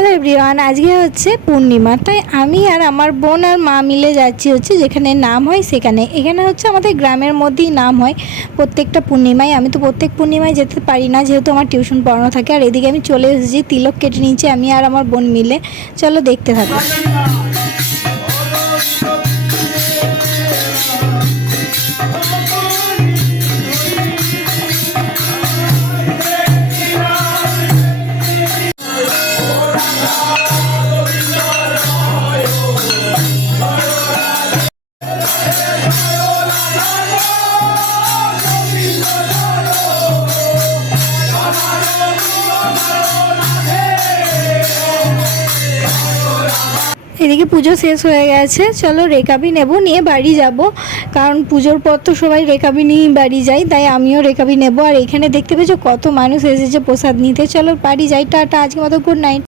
Hello everyone, আজকে হচ্ছে পূর্ণিমা, তাই আমি আর আমার বোন আর মা মিলে যাচ্ছি হচ্ছে যেখানে নাম হয় সেখানে। এখানে হচ্ছে আমাদের গ্রামের মধ্যেই নাম হয় প্রত্যেকটা পূর্ণিমায়। আমি তো প্রত্যেক পূর্ণিমায় যেতে পারি না, যেহেতু আমার টিউশন পড়ানো থাকে। আর এদিকে আমি চলে এসেছি, তিলক কেটে নিয়েছি আমি আর আমার বোন মিলে। চলো দেখতে থাকো। এদিকে পুজো শেষ হয়ে গেছে, চলো রেকাবি নেব, নিয়ে বাড়ি যাব। কারণ পুজোর পর তো সবাই রেকাবি নিয়ে বাড়ি যায়, তাই আমিও রেকাবি নেব। আর এখানে দেখতে পেয়েছো কত মানুষ এসেছে প্রসাদ নিতে। চলো বাড়ি যাই, টাটা, আজকে মতো গুড নাইট।